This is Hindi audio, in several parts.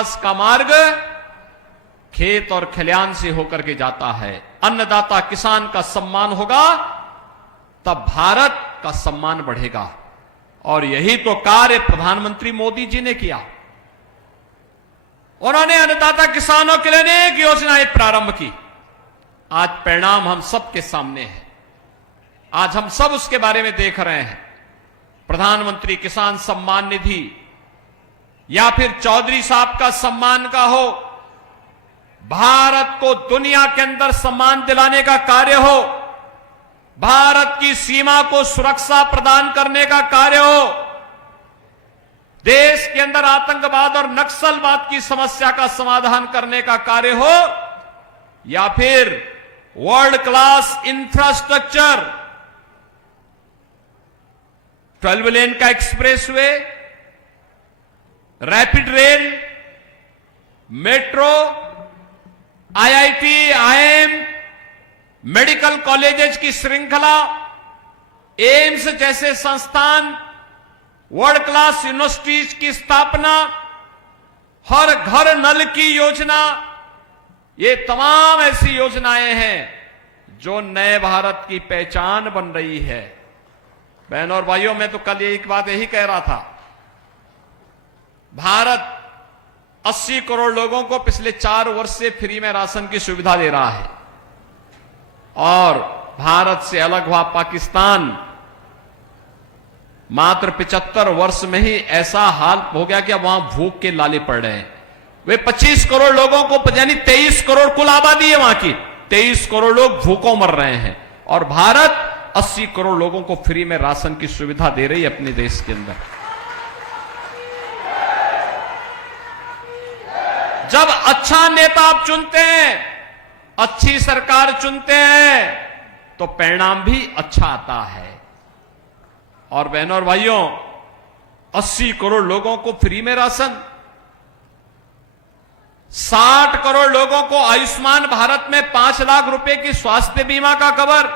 विकास का मार्ग खेत और खलिहान से होकर के जाता है। अन्नदाता किसान का सम्मान होगा तब भारत का सम्मान बढ़ेगा। और यही तो कार्य प्रधानमंत्री मोदी जी ने किया। उन्होंने अन्नदाता किसानों के लिए अनेक योजनाएं प्रारंभ की। आज परिणाम हम सबके सामने है। आज हम सब उसके बारे में देख रहे हैं। प्रधानमंत्री किसान सम्मान निधि या फिर चौधरी साहब का सम्मान का हो, भारत को दुनिया के अंदर सम्मान दिलाने का कार्य हो, भारत की सीमा को सुरक्षा प्रदान करने का कार्य हो, देश के अंदर आतंकवाद और नक्सलवाद की समस्या का समाधान करने का कार्य हो, या फिर वर्ल्ड क्लास इंफ्रास्ट्रक्चर, 12 लेन का expressway, rapid rail, metro, IIT, IIM, medical colleges की श्रृंखला, एम्स जैसे संस्थान, वर्ल्ड क्लास यूनिवर्सिटीज की स्थापना, हर घर नल की योजना, ये तमाम ऐसी योजनाएं हैं जो नए भारत की पहचान बन रही है। बहनों और भाइयों, मैं तो कल एक बात यही कह रहा था, भारत 80 करोड़ लोगों को पिछले 4 वर्ष से फ्री में राशन की सुविधा दे रहा है। और भारत से अलग हुआ पाकिस्तान मात्र 75 वर्ष में ही ऐसा हाल हो गया कि अब वहां भूख के लाले पड़ रहे हैं। वे 25 करोड़ लोगों को, यानी 23 करोड़ कुल आबादी है वहां की, 23 करोड़ लोग भूखों मर रहे हैं। और भारत 80 करोड़ लोगों को फ्री में राशन की सुविधा दे रही है अपने देश के अंदर। जब अच्छा नेता आप चुनते हैं, अच्छी सरकार चुनते हैं, तो परिणाम भी अच्छा आता है। और बहनों और भाइयों, 80 करोड़ लोगों को फ्री में राशन, 60 करोड़ लोगों को आयुष्मान भारत में 5 लाख रुपए की स्वास्थ्य बीमा का कवर,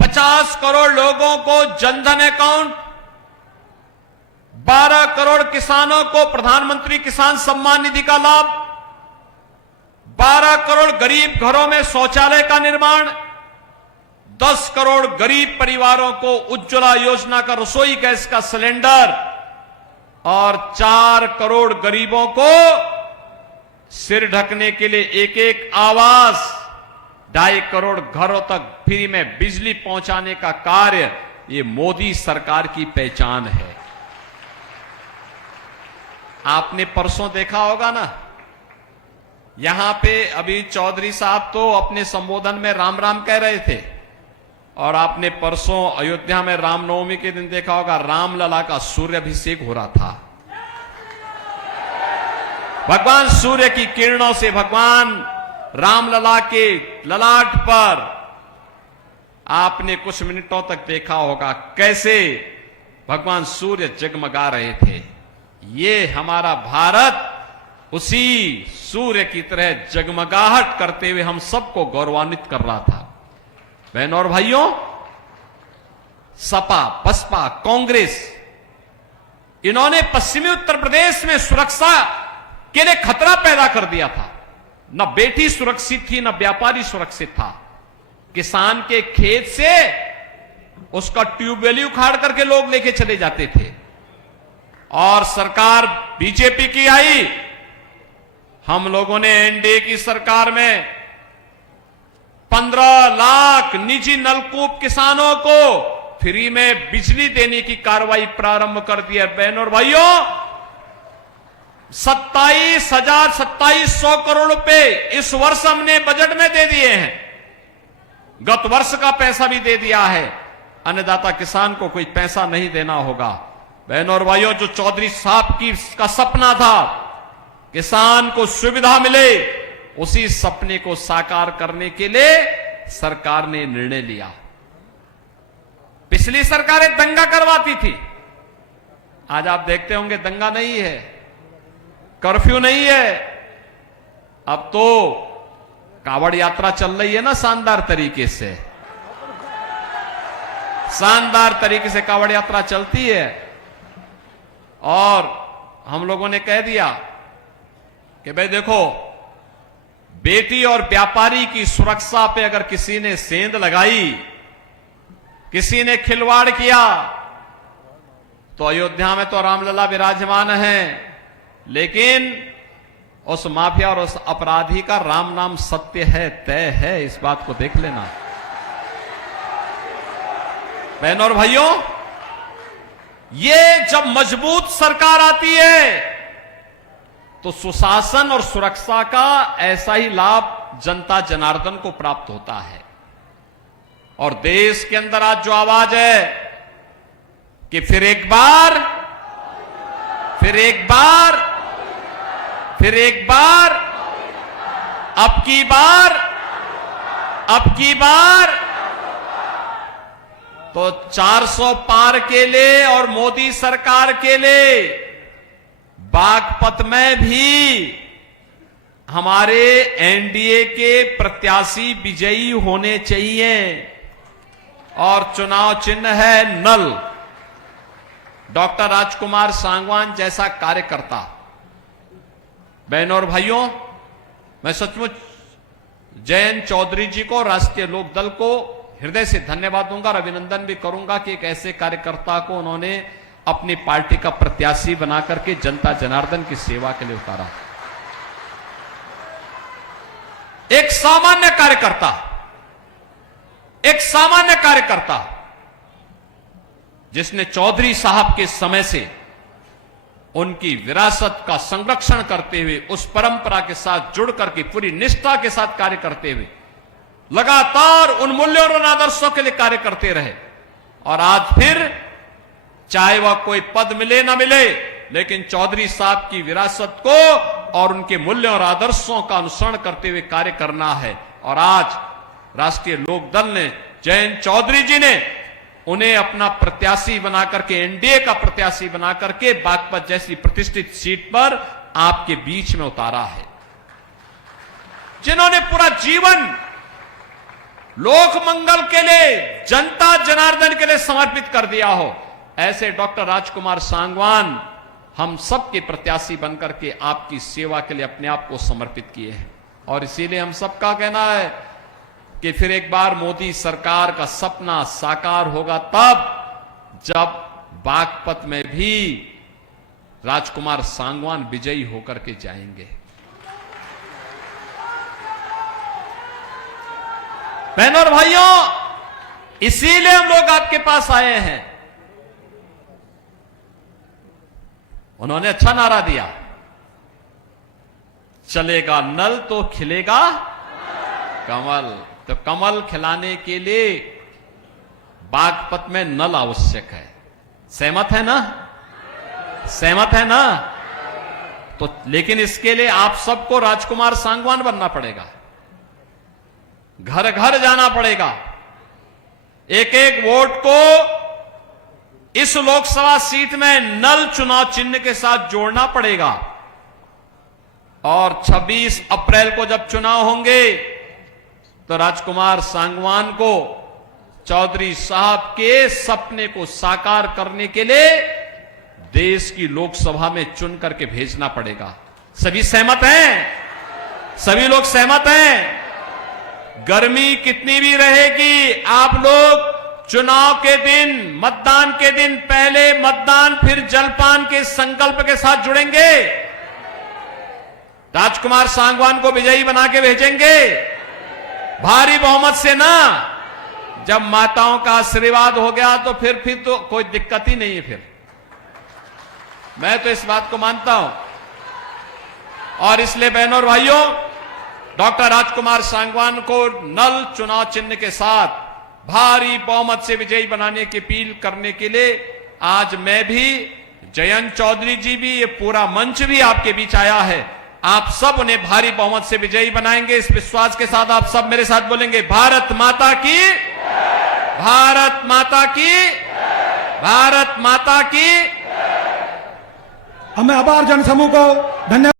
50 करोड़ लोगों को जनधन अकाउंट, 12 करोड़ किसानों को प्रधानमंत्री किसान सम्मान निधि का लाभ, 12 करोड़ गरीब घरों में शौचालय का निर्माण, 10 करोड़ गरीब परिवारों को उज्ज्वला योजना का रसोई गैस का सिलेंडर, और 4 करोड़ गरीबों को सिर ढकने के लिए एक आवास, 2.5 करोड़ घरों तक फ्री में बिजली पहुंचाने का कार्य, ये मोदी सरकार की पहचान है। आपने परसों देखा होगा ना, यहां पे अभी चौधरी साहब तो अपने संबोधन में राम राम कह रहे थे, और आपने परसों अयोध्या में रामनवमी के दिन देखा होगा रामलला का सूर्याभिषेक हो रहा था। भगवान सूर्य की किरणों से भगवान रामलला के ललाट पर आपने कुछ मिनटों तक देखा होगा कैसे भगवान सूर्य जगमगा रहे थे। ये हमारा भारत उसी सूर्य की तरह जगमगाहट करते हुए हम सबको गौरवान्वित कर रहा था। बहनों और भाइयों, सपा, बसपा, कांग्रेस, इन्होंने पश्चिमी उत्तर प्रदेश में सुरक्षा के लिए खतरा पैदा कर दिया था। न बेटी सुरक्षित थी, न व्यापारी सुरक्षित था। किसान के खेत से उसका ट्यूबवेल उखाड़ करके लोग लेके चले जाते थे। और सरकार बीजेपी की आई, हम लोगों ने एनडीए की सरकार में 15 लाख निजी नलकूप किसानों को फ्री में बिजली देने की कार्रवाई प्रारंभ कर दी है। बहनों और भाइयों, 27,000 करोड़ रुपए इस वर्ष हमने बजट में दे दिए हैं। गत वर्ष का पैसा भी दे दिया है। अन्नदाता किसान को कोई पैसा नहीं देना होगा। बहनों और भाइयों, जो चौधरी साहब का सपना था किसान को सुविधा मिले, उसी सपने को साकार करने के लिए सरकार ने निर्णय लिया। पिछली सरकारें दंगा करवाती थी, आज आप देखते होंगे दंगा नहीं है, कर्फ्यू नहीं है। अब तो कावड़ यात्रा चल रही है ना, शानदार तरीके से, शानदार तरीके से कावड़ यात्रा चलती है। और हम लोगों ने कह दिया कि भाई देखो, बेटी और व्यापारी की सुरक्षा पे अगर किसी ने सेंध लगाई, किसी ने खिलवाड़ किया, तो अयोध्या में तो रामलला विराजमान है, लेकिन उस माफिया और उस अपराधी का राम नाम सत्य है, तय है। इस बात को देख लेना। बहनों और भाइयों, ये जब मजबूत सरकार आती है तो सुशासन और सुरक्षा का ऐसा ही लाभ जनता जनार्दन को प्राप्त होता है। और देश के अंदर आज जो आवाज है कि फिर एक बार, फिर एक बार, फिर एक बार, अब की बार, अब की बार, तो 400 पार के लिए और मोदी सरकार के लिए बागपत में भी हमारे एनडीए के प्रत्याशी विजयी होने चाहिए। और चुनाव चिन्ह है नल। डॉक्टर राजकुमार सांगवान जैसा कार्यकर्ता, बहनों और भाइयों, मैं सचमुच जयंत चौधरी जी को, राष्ट्रीय लोकदल को हृदय से धन्यवाद दूंगा और अभिनंदन भी करूंगा कि एक ऐसे कार्यकर्ता को उन्होंने अपनी पार्टी का प्रत्याशी बनाकर के जनता जनार्दन की सेवा के लिए उतारा। एक सामान्य कार्यकर्ता, एक सामान्य कार्यकर्ता जिसने चौधरी साहब के समय से उनकी विरासत का संरक्षण करते हुए, उस परंपरा के साथ जुड़ करके पूरी निष्ठा के साथ कार्य करते हुए लगातार उन मूल्यों और आदर्शों के लिए कार्य करते रहे। और आज फिर चाहे वह कोई पद मिले ना मिले, लेकिन चौधरी साहब की विरासत को और उनके मूल्यों और आदर्शों का अनुसरण करते हुए कार्य करना है। और आज राष्ट्रीय लोकदल ने, जयंत चौधरी जी ने उन्हें अपना प्रत्याशी बनाकर के, एनडीए का प्रत्याशी बनाकर के बागपत जैसी प्रतिष्ठित सीट पर आपके बीच में उतारा है। जिन्होंने पूरा जीवन लोक मंगल के लिए, जनता जनार्दन के लिए समर्पित कर दिया हो, ऐसे डॉक्टर राजकुमार सांगवान हम सबके प्रत्याशी बनकर के आपकी सेवा के लिए अपने आप को समर्पित किए हैं। और इसीलिए हम सबका कहना है कि फिर एक बार मोदी सरकार का सपना साकार होगा, तब जब बागपत में भी राजकुमार सांगवान विजयी होकर के जाएंगे। बहनों और भाइयों, इसीलिए हम लोग आपके पास आए हैं। उन्होंने अच्छा नारा दिया, चलेगा नल तो खिलेगा कमल। तो कमल खिलाने के लिए बागपत में नल आवश्यक है। सहमत है ना? सहमत है ना? तो लेकिन इसके लिए आप सबको राजकुमार सांगवान बनना पड़ेगा, घर घर जाना पड़ेगा, एक एक वोट को इस लोकसभा सीट में नल चुनाव चिन्ह के साथ जोड़ना पड़ेगा। और 26 अप्रैल को जब चुनाव होंगे तो राजकुमार सांगवान को चौधरी साहब के सपने को साकार करने के लिए देश की लोकसभा में चुन करके भेजना पड़ेगा। सभी सहमत हैं? सभी लोग सहमत हैं? गर्मी कितनी भी रहेगी, आप लोग चुनाव के दिन, मतदान के दिन पहले मतदान फिर जलपान के संकल्प के साथ जुड़ेंगे। राजकुमार सांगवान को विजयी बना के भेजेंगे भारी बहुमत से ना। जब माताओं का आशीर्वाद हो गया तो फिर तो कोई दिक्कत ही नहीं है। फिर मैं तो इस बात को मानता हूं। और इसलिए बहनों और भाइयों, डॉक्टर राजकुमार सांगवान को नल चुनाव चिन्ह के साथ भारी बहुमत से विजयी बनाने की अपील करने के लिए आज मैं भी, जयंत चौधरी जी भी, ये पूरा मंच भी आपके बीच आया है। आप सब उन्हें भारी बहुमत से विजयी बनाएंगे, इस विश्वास के साथ आप सब मेरे साथ बोलेंगे, भारत माता की, भारत माता की, भारत माता की। हमें आभार जनसमूह को धन्यवाद।